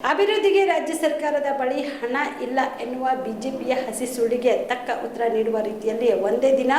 ಅಭಿವೃದ್ಧಿಗೆ ರಾಜ್ಯ ಸರ್ಕಾರದ ಬಳಿ ಹಣ ಇಲ್ಲ ಎನ್ನುವ ಬಿಜೆಪಿಯ ಹಸಿ ಸುಳಿಗೆ ತಕ್ಕ ಉತ್ತರ ನೀಡುವ ರೀತಿಯಲ್ಲಿ ಒಂದೇ ದಿನ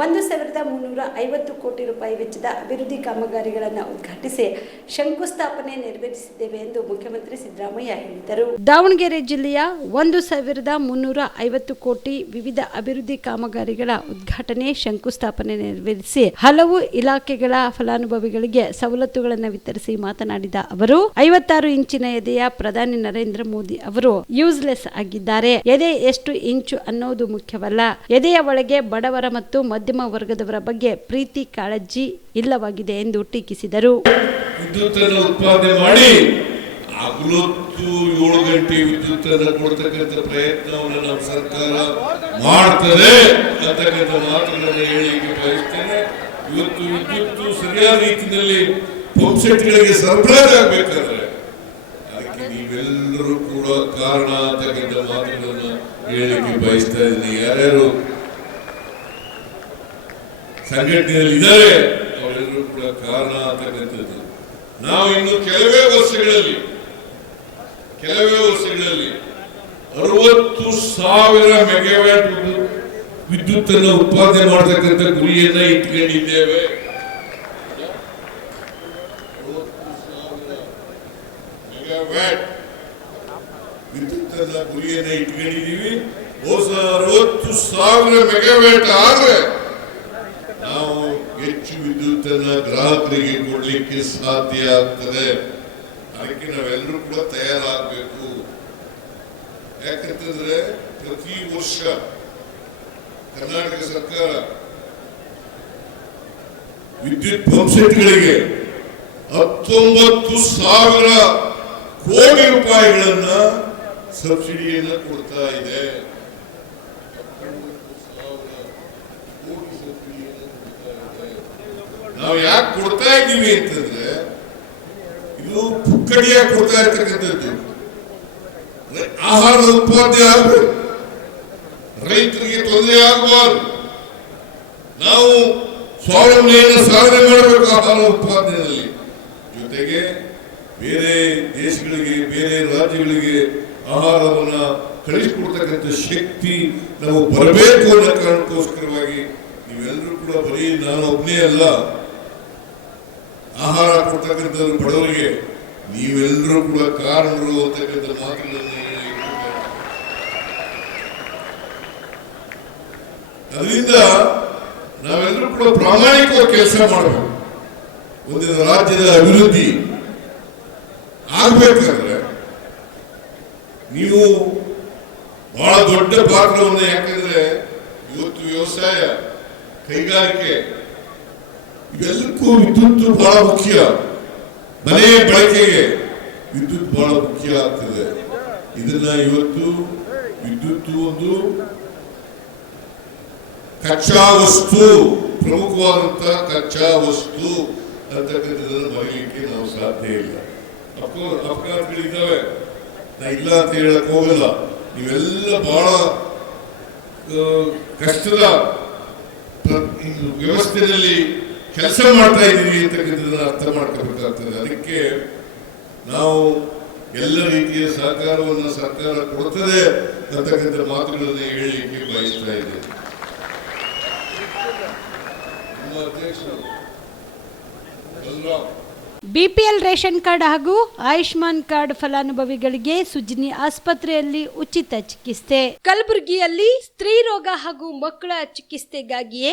ಒಂದು ಸಾವಿರದ ಮುನ್ನೂರ ಐವತ್ತು ಕೋಟಿ ರೂಪಾಯಿ ವೆಚ್ಚದ ಅಭಿವೃದ್ಧಿ ಕಾಮಗಾರಿಗಳನ್ನು ಉದ್ಘಾಟಿಸಿ ಶಂಕುಸ್ಥಾಪನೆ ನೆರವೇರಿಸಿದ್ದೇವೆ ಎಂದು ಮುಖ್ಯಮಂತ್ರಿ ಸಿದ್ದರಾಮಯ್ಯ ಹೇಳಿದರು. ದಾವಣಗೆರೆ ಜಿಲ್ಲೆಯ ಒಂದು ಸಾವಿರದ ಮುನ್ನೂರ ಐವತ್ತು ಕೋಟಿ ವಿವಿಧ ಅಭಿವೃದ್ಧಿ ಕಾಮಗಾರಿಗಳ ಉದ್ಘಾಟನೆ ಶಂಕುಸ್ಥಾಪನೆ ನೆರವೇರಿಸಿ ಹಲವು ಇಲಾಖೆಗಳ ಫಲಾನುಭವಿಗಳಿಗೆ ಸವಲತ್ತುಗಳನ್ನು ವಿತರಿಸಿ ಮಾತನಾಡಿದ ಅವರು, ಐವತ್ತಾರು ಇಂಚಿನ ಎದೆಯ ಪ್ರಧಾನಿ ನರೇಂದ್ರ ಮೋದಿ ಅವರು ಯೂಸ್ಲೆಸ್ ಆಗಿದ್ದಾರೆ. ಎದೆ ಎಷ್ಟು ಇಂಚು ಅನ್ನೋದು ಮುಖ್ಯವಲ್ಲ. ಎದೆಯ ಒಳಗೆ ಬಡವರ ಮತ್ತು ಮಧ್ಯಮ ವರ್ಗದವರ ಬಗ್ಗೆ ಪ್ರೀತಿ, ಕಾಳಜಿ ಇಲ್ಲವಾಗಿದೆ ಎಂದು ಟೀಕಿಸಿದರು. ವಿದ್ಯುತ್ತನ್ನು ಉತ್ಪಾದನೆ ಮಾಡಿ ಹಗಲೊತ್ತು ಏಳು ಗಂಟೆ ವಿದ್ಯುತ್ ಕೊಡ್ತಕ್ಕಂಥ ಪ್ರಯತ್ನವನ್ನು ನಮ್ಮ ಸರ್ಕಾರ ಮಾಡ್ತದೆ ಅಂತಕ್ಕಂಥ ಮಾತುಗಳನ್ನು ಹೇಳಿಕೆ ಬಯಸ್ತೇನೆ. ಇವತ್ತು ವಿದ್ಯುತ್ತು ಸರಿಯಾದ ರೀತಿಯಲ್ಲಿ ಪಂಪ್ ಸೆಟ್ಗಳಿಗೆ ಸರ್ಪ್ರೈಸ್ ಆಗ್ಬೇಕಾದ್ರೆ ಅದಕ್ಕೆ ನೀವೆಲ್ಲರೂ ಕೂಡ ಕಾರಣ ಅಂತಕ್ಕಂಥ ಮಾತುಗಳನ್ನು ಹೇಳಲಿಕ್ಕೆ ಬಯಸ್ತಾ ಇದ್ದೀನಿ. ಯಾರ್ಯಾರು ಸಂಘಟನೆಯಲ್ಲಿ ಇದ್ದಾರೆ ಅವರೆಲ್ಲರೂ ಕೂಡ ಕಾರಣ ಅಂತಕ್ಕಂಥದ್ದು ನಾವು ಇನ್ನು ಕೆಲವೇ ವರ್ಷಗಳಲ್ಲಿ ಕೆಲವೇ ವರ್ಷಗಳಲ್ಲಿ ಅರವತ್ತು ಸಾವಿರ ಮೆಗಾವ್ಯಾಟ್ ವಿದ್ಯುತ್ ಅನ್ನು ಉತ್ಪಾದನೆ ಮಾಡತಕ್ಕಂಥ ಗುರಿಯನ್ನ ಇಟ್ಕೊಂಡಿದ್ದೇವೆ. ವಿದ್ಯುತ್ ಗುರಿಯನ್ನ ಇಟ್ಕೊಂಡಿದ್ದೀವಿ. ಅರವತ್ತು ಸಾವಿರ ಮೆಗಾವ್ಯಾಟ್ ಆದ್ರೆ ಹೆಚ್ಚು ವಿದ್ಯುತ್ ಗ್ರಾಹಕರಿಗೆ ಕೊಡ್ಲಿಕ್ಕೆ ಸಾಧ್ಯ ಆಗ್ತದೆ. ಅದಕ್ಕೆ ನಾವೆಲ್ಲರೂ ಕೂಡ ತಯಾರಾಗಬೇಕು. ಯಾಕಂತಂದ್ರೆ ಪ್ರತಿ ವರ್ಷ ಕರ್ನಾಟಕ ಸರ್ಕಾರ ವಿದ್ಯುತ್ ಪಂಪ್ಸೆಟ್ಗಳಿಗೆ ಹತ್ತೊಂಬತ್ತು ಸಾವಿರ ಕೋಟಿ ರೂಪಾಯಿಗಳನ್ನ ಸಬ್ಸಿಡಿಯನ್ನು ಕೊಡ್ತಾ ಇದೆ ಹತ್ತೊಂಬತ್ತು ಸಾವಿರ ಕೋಟಿ ಸಬ್ಸಿಡಿಯನ್ನ ಕೊಡ್ತಾ ಇದೆ ನಾವು ಯಾಕೆ ಕೊಡ್ತಾ ಇದ್ದೀವಿ ಅಂತಂದ್ರೆ, ಇದು ಪುಕ್ಕಡಿಯಾಗಿ ಕೊಡ್ತಾ ಇರ್ತಕ್ಕಂಥದ್ದು. ಆಹಾರದ ಉತ್ಪಾದನೆ ಆಗಬೇಕು. ರೈತರಿಗೆ ತೊಂದರೆ ಆಗಬಾರ್ದು. ನಾವು ಸ್ವಾವಲಂಬನೆಯನ್ನು ಸಾಧನೆ ಮಾಡಬೇಕು ಆಹಾರ ಉತ್ಪಾದನೆಯಲ್ಲಿ. ಜೊತೆಗೆ ಬೇರೆ ದೇಶಗಳಿಗೆ, ಬೇರೆ ರಾಜ್ಯಗಳಿಗೆ ಆಹಾರವನ್ನು ಕಳಿಸಿಕೊಡ್ತಕ್ಕಂಥ ಶಕ್ತಿ ನಾವು ಬರಬೇಕು ಅನ್ನೋ ಕಾರಣಕ್ಕೋಸ್ಕರವಾಗಿ ನೀವೆಲ್ಲರೂ ಕೂಡ ಬರೀ ನಾನು ಒಬ್ಬನೇ ಅಲ್ಲ. ಆಹಾರ ಕೊಡ್ತಕ್ಕಂಥವ್ರು ಬಡವರಿಗೆ, ನೀವೆಲ್ಲರೂ ಕೂಡ ಕಾರಣರು ಅಂತಕ್ಕಂಥ ಮಾತುಗಳನ್ನು ಅದರಿಂದ ನಾವೆಲ್ಲರೂ ಕೂಡ ಪ್ರಾಮಾಣಿಕವಾಗಿ ಕೆಲಸ ಮಾಡಬೇಕು. ಒಂದಿನ ರಾಜ್ಯದ ಅಭಿವೃದ್ಧಿ ಆಗ್ಬೇಕಾದ್ರೆ ನೀವು ಬಹಳ ದೊಡ್ಡ ಪಾತ್ರವನ್ನು ಯಾಕಂದ್ರೆ ಇವತ್ತು ವ್ಯವಸಾಯ, ಕೈಗಾರಿಕೆ ಇವೆಲ್ಲಕ್ಕೂ ವಿದ್ಯುತ್ ಬಹಳ ಮುಖ್ಯ. ಮನೆ ಬಳಕೆಗೆ ವಿದ್ಯುತ್ ಬಹಳ ಮುಖ್ಯ ಆಗ್ತದೆ ಇದನ್ನ ಇವತ್ತು ವಿದ್ಯುತ್ ಒಂದು ಕಚ್ಚಾ ವಸ್ತು, ಪ್ರಮುಖವಾದಂತ ಕಚ್ಚಾ ವಸ್ತು ಅಂತಕ್ಕಂಥದ್ದನ್ನು ಮರೀಲಿಕ್ಕೆ ನಾವು ಸಾಧ್ಯ ಇಲ್ಲ. ಅಪಘಾತಗಳಿದ್ದಾವೆ ನಾ ಇಲ್ಲ ಅಂತ ಹೇಳಕ್ ಹೋಗಲ್ಲ. ಇವೆಲ್ಲ ಬಹಳ ಕಷ್ಟದ ವ್ಯವಸ್ಥೆಯಲ್ಲಿ ಕೆಲಸ ಮಾಡ್ತಾ ಇದ್ದೀವಿ ಅಂತಕ್ಕಂಥದ್ದನ್ನ ಅರ್ಥ ಮಾಡ್ಕೋಬೇಕಾಗ್ತದೆ ಅದಕ್ಕೆ ನಾವು ಎಲ್ಲ ರೀತಿಯ ಸಹಕಾರವನ್ನು ಸರ್ಕಾರ ಕೊಡುತ್ತದೆ ಅಂತಕ್ಕಂಥ ಮಾತುಗಳನ್ನು ಹೇಳಲಿಕ್ಕೆ ಬಯಸ್ತಾ ಬಲರಾಮ್. ಬಿಪಿಎಲ್ ರೇಷನ್ ಕಾರ್ಡ್ ಹಾಗೂ ಆಯುಷ್ಮಾನ್ ಕಾರ್ಡ್ ಫಲಾನುಭವಿಗಳಿಗೆ ಸುಜಿನಿ ಆಸ್ಪತ್ರೆಯಲ್ಲಿ ಉಚಿತ ಚಿಕಿತ್ಸೆ. ಕಲಬುರಗಿಯಲ್ಲಿ ಸ್ತ್ರೀ ರೋಗ ಹಾಗೂ ಮಕ್ಕಳ ಚಿಕಿತ್ಸೆಗಾಗಿಯೇ